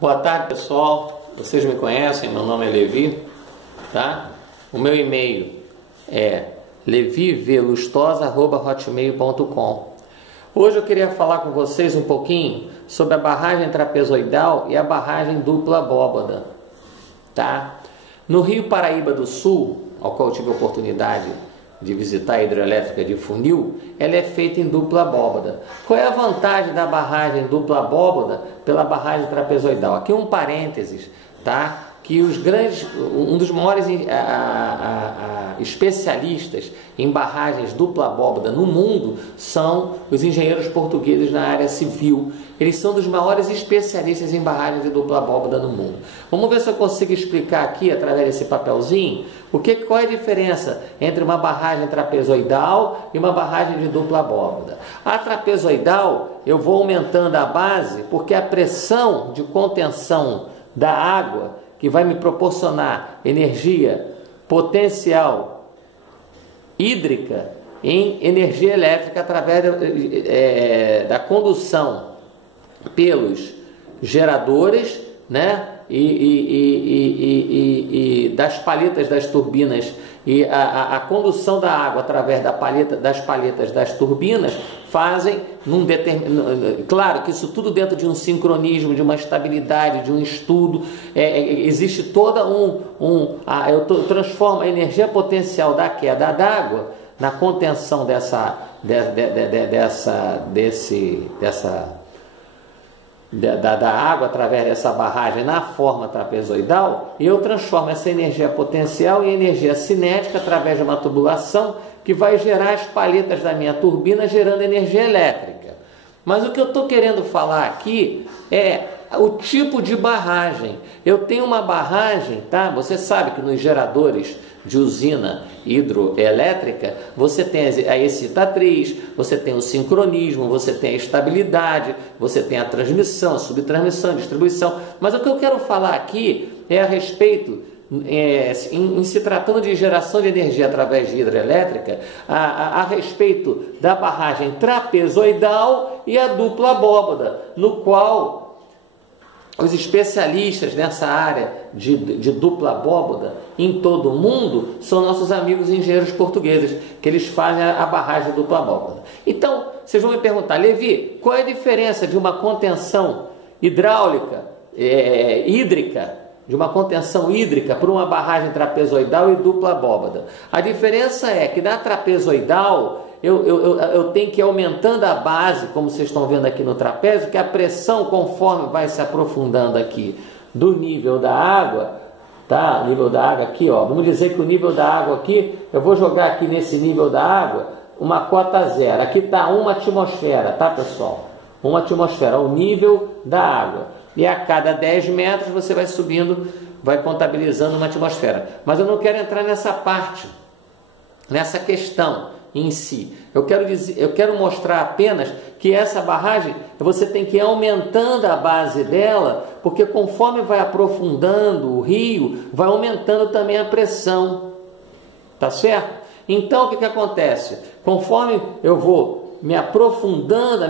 Boa tarde, pessoal. Vocês me conhecem, meu nome é Levi, tá? O meu e-mail é levivelustosa@hotmail.com. Hoje eu queria falar com vocês um pouquinho sobre a barragem trapezoidal e a barragem dupla abóbada, tá? No Rio Paraíba do Sul, ao qual eu tive a oportunidade de visitar a hidrelétrica de Funil, ela é feita em dupla abóbada. Qual é a vantagem da barragem dupla abóbada pela barragem trapezoidal? Aqui um parênteses, tá? Que um dos maiores especialistas em barragens dupla abóbada no mundo são os engenheiros portugueses na área civil. Eles são dos maiores especialistas em barragens de dupla abóbada no mundo. Vamos ver se eu consigo explicar aqui, através desse papelzinho, qual é a diferença entre uma barragem trapezoidal e uma barragem de dupla abóbada. A trapezoidal, eu vou aumentando a base, porque a pressão de contenção da água, que vai me proporcionar energia potencial hídrica em energia elétrica através da condução pelos geradores, né? E das palhetas das turbinas, e a condução da água através das palhetas das turbinas fazem claro que isso tudo dentro de um sincronismo, de uma estabilidade, de um estudo. Existe toda eu transformo a energia potencial da queda d'água na contenção da água através dessa barragem na forma trapezoidal, e eu transformo essa energia potencial em energia cinética através de uma tubulação que vai gerar as palhetas da minha turbina, gerando energia elétrica. Mas o que eu estou querendo falar aqui é o tipo de barragem. Eu tenho uma barragem, tá? Você sabe que nos geradores de usina hidroelétrica você tem a excitatriz, você tem o sincronismo, você tem a estabilidade, você tem a transmissão, a subtransmissão, a distribuição. Mas o que eu quero falar aqui é a respeito, em se tratando de geração de energia através de hidrelétrica, a respeito da barragem trapezoidal e a dupla abóbada, no qual os especialistas nessa área de dupla abóbada em todo o mundo são nossos amigos engenheiros portugueses, que eles fazem a barragem dupla abóbada. Então, vocês vão me perguntar, Levi, qual é a diferença de uma contenção hidráulica, hídrica, de uma contenção hídrica para uma barragem trapezoidal e dupla abóbada? A diferença é que na trapezoidal eu tenho que ir aumentando a base, como vocês estão vendo aqui no trapézio, que a pressão, conforme vai se aprofundando aqui do nível da água, tá? Nível da água aqui, ó. Vamos dizer que o nível da água aqui, eu vou jogar aqui nesse nível da água uma cota zero. Aqui está 1 atmosfera, tá, pessoal? 1 atmosfera, o nível da água. E a cada 10 metros você vai subindo, vai contabilizando uma atmosfera. Mas eu não quero entrar nessa parte, nessa questão em si. Eu quero mostrar apenas que essa barragem, você tem que ir aumentando a base dela, porque conforme vai aprofundando o rio, vai aumentando também a pressão. Tá certo? Então o que acontece? Conforme eu vou me aprofundando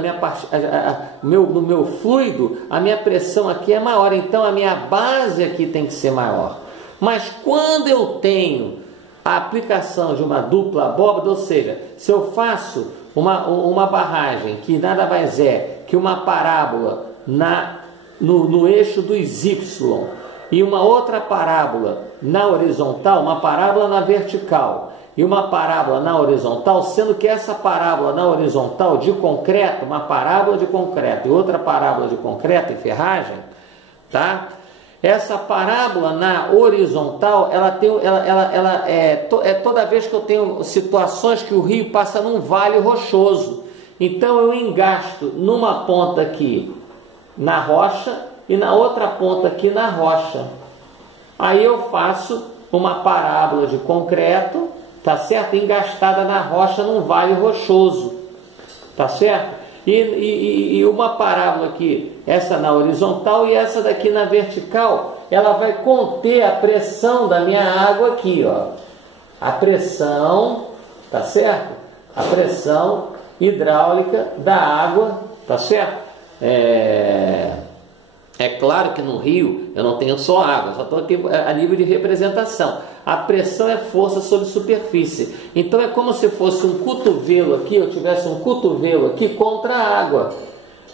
no meu fluido, a minha pressão aqui é maior, então a minha base aqui tem que ser maior. Mas quando eu tenho a aplicação de uma dupla abóbada, ou seja, se eu faço uma barragem que nada mais é que uma parábola no eixo dos Y e uma outra parábola na horizontal, uma parábola na vertical e uma parábola na horizontal, sendo que essa parábola na horizontal de concreto, uma parábola de concreto e outra parábola de concreto e ferragem, tá? Essa parábola na horizontal, toda vez que eu tenho situações que o rio passa num vale rochoso. Então eu engasto numa ponta aqui na rocha e na outra ponta aqui na rocha. Aí eu faço uma parábola de concreto, tá certo? Engastada na rocha num vale rochoso, tá certo? E uma parábola aqui, essa na horizontal e essa daqui na vertical, ela vai conter a pressão da minha água aqui, ó. A pressão, tá certo? A pressão hidráulica da água, tá certo? É claro que no rio eu não tenho só água, só estou aqui a nível de representação. A pressão é força sobre superfície. Então é como se fosse um cotovelo aqui, eu tivesse um cotovelo aqui contra a água.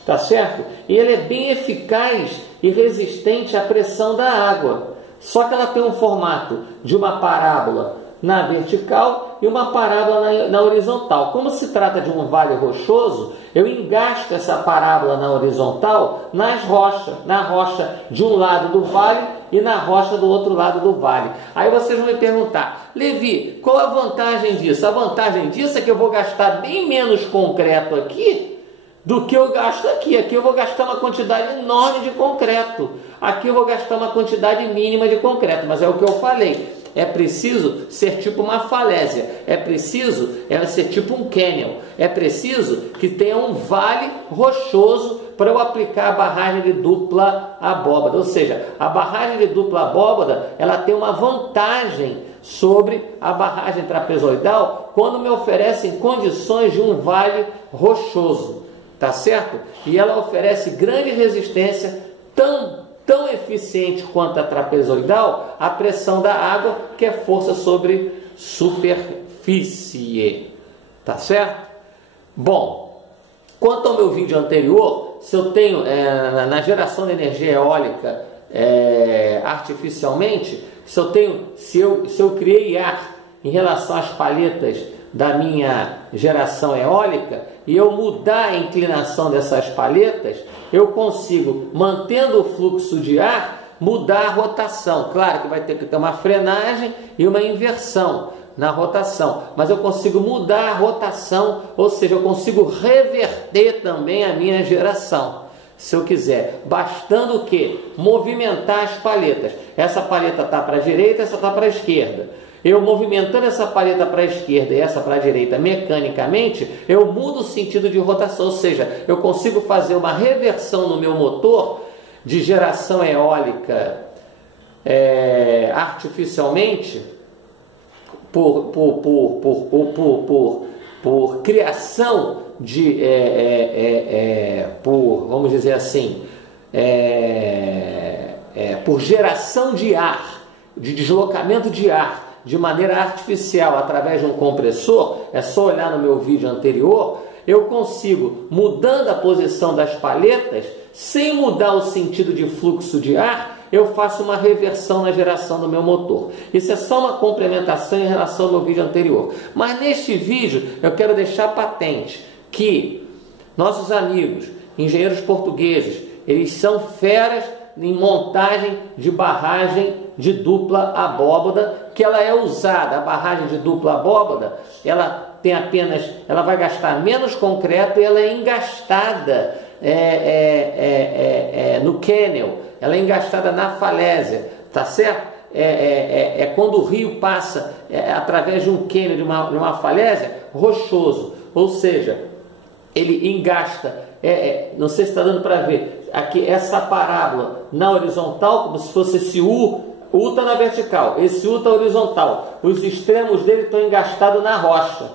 Tá certo? E ele é bem eficaz e resistente à pressão da água. Só que ela tem um formato de uma parábola na vertical e uma parábola na horizontal. Como se trata de um vale rochoso, eu engasto essa parábola na horizontal nas rochas, na rocha de um lado do vale e na rocha do outro lado do vale. Aí vocês vão me perguntar, Levi, qual a vantagem disso? A vantagem disso é que eu vou gastar bem menos concreto aqui do que eu gasto aqui. Aqui eu vou gastar uma quantidade enorme de concreto. Aqui eu vou gastar uma quantidade mínima de concreto. Mas é o que eu falei. É preciso ser tipo uma falésia. É preciso ser tipo um canyon. É preciso que tenha um vale rochoso para eu aplicar a barragem de dupla abóbada. Ou seja, a barragem de dupla abóbada, ela tem uma vantagem sobre a barragem trapezoidal quando me oferecem condições de um vale rochoso. Tá certo? E ela oferece grande resistência, tão eficiente quanto a trapezoidal, à pressão da água, que é força sobre superfície. Tá certo? Bom, quanto ao meu vídeo anterior, se eu tenho na geração de energia eólica artificialmente, se eu criei ar em relação às palhetas da minha geração eólica e eu mudar a inclinação dessas palhetas, eu consigo, mantendo o fluxo de ar, mudar a rotação. Claro que vai ter que ter uma frenagem e uma inversão na rotação, mas eu consigo mudar a rotação, ou seja, eu consigo reverter também a minha geração, se eu quiser, bastando o que? Movimentar as palhetas. Essa palheta está para a direita, essa está para a esquerda. Eu movimentando essa palheta para a esquerda e essa para a direita mecanicamente, eu mudo o sentido de rotação, ou seja, eu consigo fazer uma reversão no meu motor de geração eólica artificialmente por criação de, vamos dizer assim, por geração de ar, de deslocamento de ar, de maneira artificial através de um compressor. É só olhar no meu vídeo anterior, eu consigo, mudando a posição das palhetas, sem mudar o sentido de fluxo de ar, eu faço uma reversão na geração do meu motor. Isso é só uma complementação em relação ao meu vídeo anterior. Mas neste vídeo eu quero deixar patente que nossos amigos, engenheiros portugueses, eles são feras em montagem de barragem de dupla abóbada, que ela é usada, a barragem de dupla abóbada, ela vai gastar menos concreto e ela é engastada no canyon, ela é engastada na falésia, tá certo? Quando o rio passa através de um canyon, de uma falésia, rochoso, ou seja, ele engasta, não sei se está dando para ver, aqui essa parábola na horizontal, como se fosse esse U está na vertical, esse U está horizontal, os extremos dele estão engastados na rocha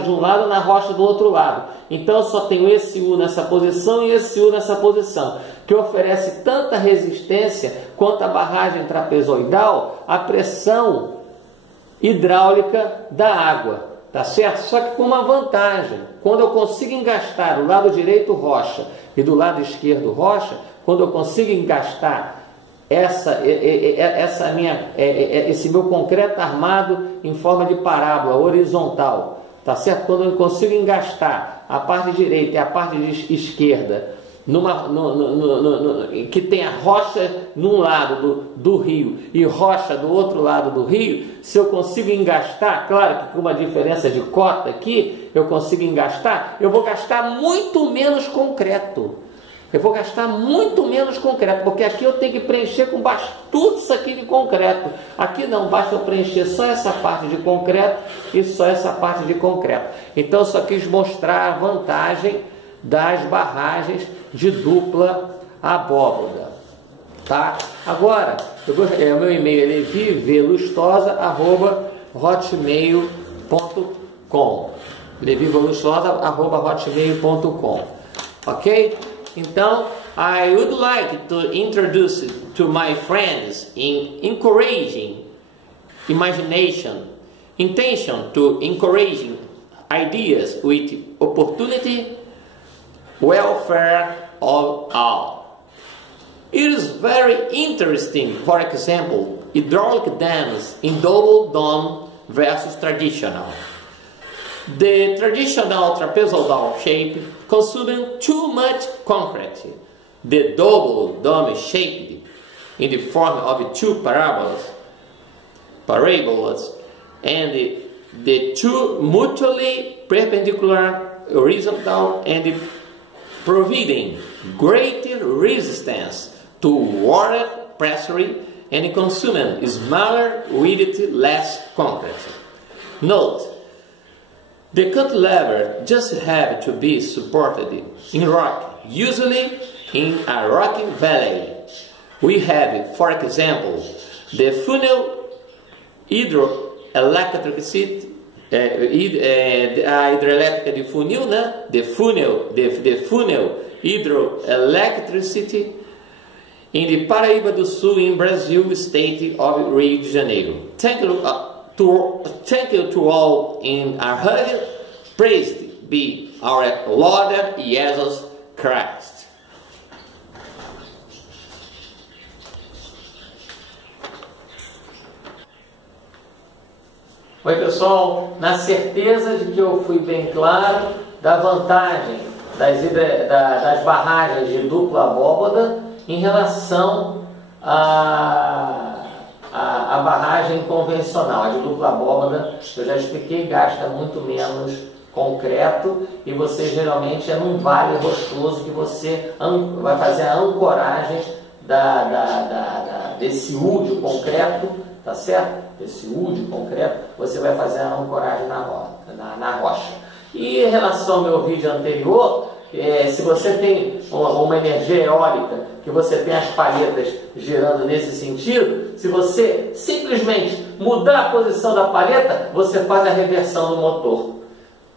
de um lado, na rocha do outro lado. Então eu só tenho esse U nessa posição e esse U nessa posição, que oferece tanta resistência quanto a barragem trapezoidal à pressão hidráulica da água, tá certo? Só que com uma vantagem: quando eu consigo engastar do lado direito rocha e do lado esquerdo rocha, quando eu consigo engastar esse meu concreto armado em forma de parábola horizontal, tá certo? Quando eu consigo engastar a parte direita e a parte esquerda que tem a rocha num lado do rio e rocha do outro lado do rio, se eu consigo engastar, claro que com uma diferença de cota aqui, eu consigo engastar, eu vou gastar muito menos concreto. Eu vou gastar muito menos concreto, porque aqui eu tenho que preencher com tudo isso aqui de concreto. Aqui não, basta eu preencher só essa parte de concreto e só essa parte de concreto. Então eu só quis mostrar a vantagem das barragens de dupla abóbada. Tá? Agora, o meu e-mail é levivelustosa@hotmail.com. levivelustosa@hotmail.com. Ok? Então, I would like to introduce to my friends in encouraging imagination, intention to encouraging ideas with opportunity, welfare of all. It is very interesting, for example, hydraulic dams in double dome versus traditional. The traditional trapezoidal shape consuming too much concrete. The double dome shaped in the form of two parabolas, and the two mutually perpendicular horizontal and providing greater resistance to water pressure and consuming smaller with less concrete. Note, the cantilever just have to be supported in rock, usually in a rocky valley. We have, for example, the funnel hydroelectricity, a hidrelétrica de funil, né? The funnel hydroelectricity in the Paraíba do Sul in Brazil, state of Rio de Janeiro. Thank you to all in our hug. Praised be our Lord Jesus Christ. Oi pessoal, na certeza de que eu fui bem claro da vantagem das barragens de dupla abóbada em relação à barragem convencional. A de dupla abóbada, eu já expliquei, gasta muito menos concreto e você geralmente é num vale rochoso que você vai fazer a ancoragem desse U de concreto, tá certo? Esse U de concreto, você vai fazer a ancoragem na rocha. E em relação ao meu vídeo anterior, se você tem uma energia eólica, que você tem as palhetas girando nesse sentido, se você simplesmente mudar a posição da palheta, você faz a reversão do motor.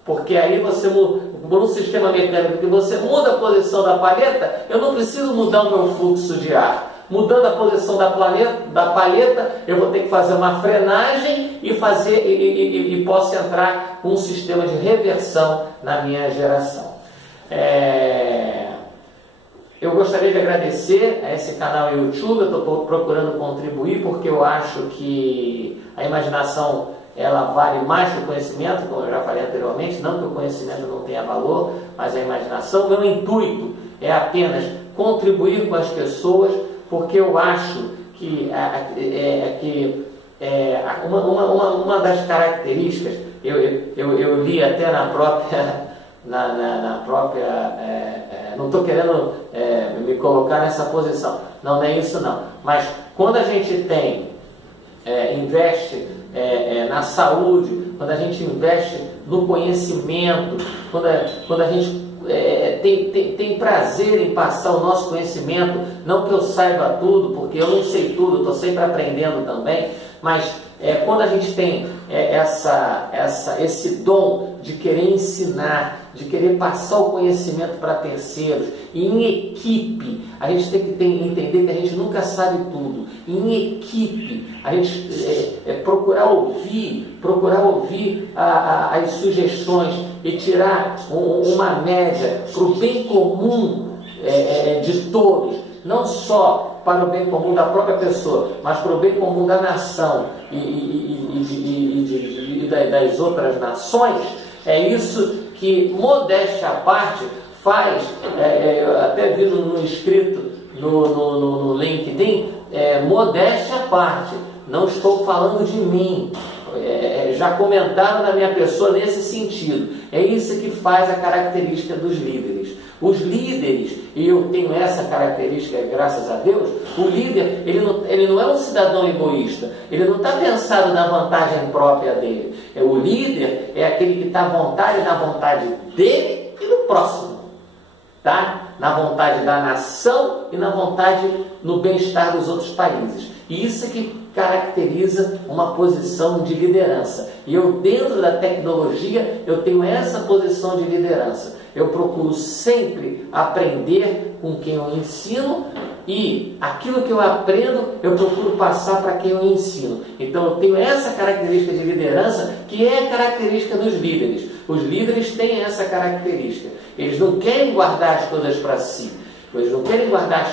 Porque aí você, no sistema mecânico que você muda a posição da palheta, eu não preciso mudar o meu fluxo de ar. Mudando a posição da palheta, eu vou ter que fazer uma frenagem e posso entrar com um sistema de reversão na minha geração. Eu gostaria de agradecer a esse canal YouTube. Eu estou procurando contribuir porque eu acho que a imaginação ela vale mais que o conhecimento, como eu já falei anteriormente. Não que o conhecimento não tenha valor, mas a imaginação. Meu intuito é apenas contribuir com as pessoas, porque eu acho que uma das características, eu li até na própria, não estou querendo me colocar nessa posição, não é isso não, mas quando a gente investe na saúde, quando a gente investe no conhecimento, quando a gente tem prazer em passar o nosso conhecimento, não que eu saiba tudo, porque eu não sei tudo, estou sempre aprendendo também, mas quando a gente tem esse dom de querer ensinar, de querer passar o conhecimento para terceiros, e em equipe, a gente tem que entender que a gente nunca sabe tudo. Em equipe, a gente procurar ouvir as sugestões e tirar uma média para o bem comum de todos, não só para o bem comum da própria pessoa, mas para o bem comum da nação e das outras nações. É isso que, modéstia à parte, faz, eu até vi no escrito no LinkedIn, modéstia à parte, não estou falando de mim, já comentaram da minha pessoa nesse sentido. É isso que faz a característica dos líderes. Os líderes, e eu tenho essa característica graças a Deus, o líder, ele não é um cidadão egoísta, ele não está pensando na vantagem própria dele. O líder é aquele que está à vontade, na vontade dele e do próximo, tá? Na vontade da nação e na vontade no bem-estar dos outros países. E isso é que caracteriza uma posição de liderança. E eu, dentro da tecnologia, eu tenho essa posição de liderança. eu procuro sempre aprender com quem eu ensino e aquilo que eu aprendo eu procuro passar para quem eu ensino. Então eu tenho essa característica de liderança que é a característica dos líderes. Os líderes têm essa característica. Eles não querem guardar as coisas para si. Eles não querem guardar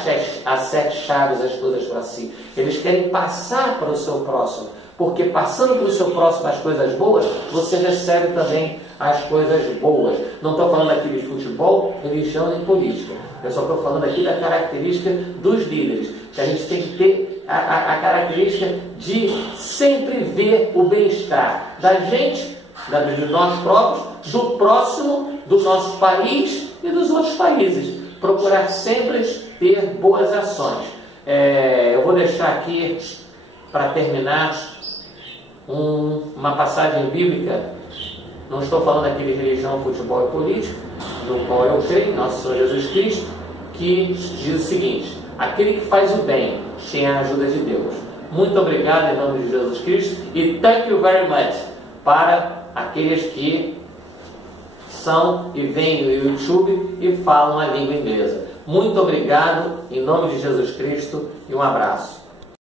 as 7 chaves, as coisas para si. Eles querem passar para o seu próximo. Porque passando para o seu próximo as coisas boas, você recebe também as coisas boas. Não estou falando aqui de futebol, religião nem política. Eu só estou falando aqui da característica dos líderes. Que a gente tem que ter a característica de sempre ver o bem-estar da gente, de nós próprios, do próximo, do nosso país e dos outros países. Procurar sempre ter boas ações. Eu vou deixar aqui, para terminar, uma passagem bíblica. Não estou falando aqui de religião, futebol e política, no qual eu creio, nosso Senhor Jesus Cristo, que diz o seguinte: aquele que faz o bem tem a ajuda de Deus. Muito obrigado em nome de Jesus Cristo e thank you very much para aqueles que são e vêm no YouTube e falam a língua inglesa. Muito obrigado em nome de Jesus Cristo e um abraço.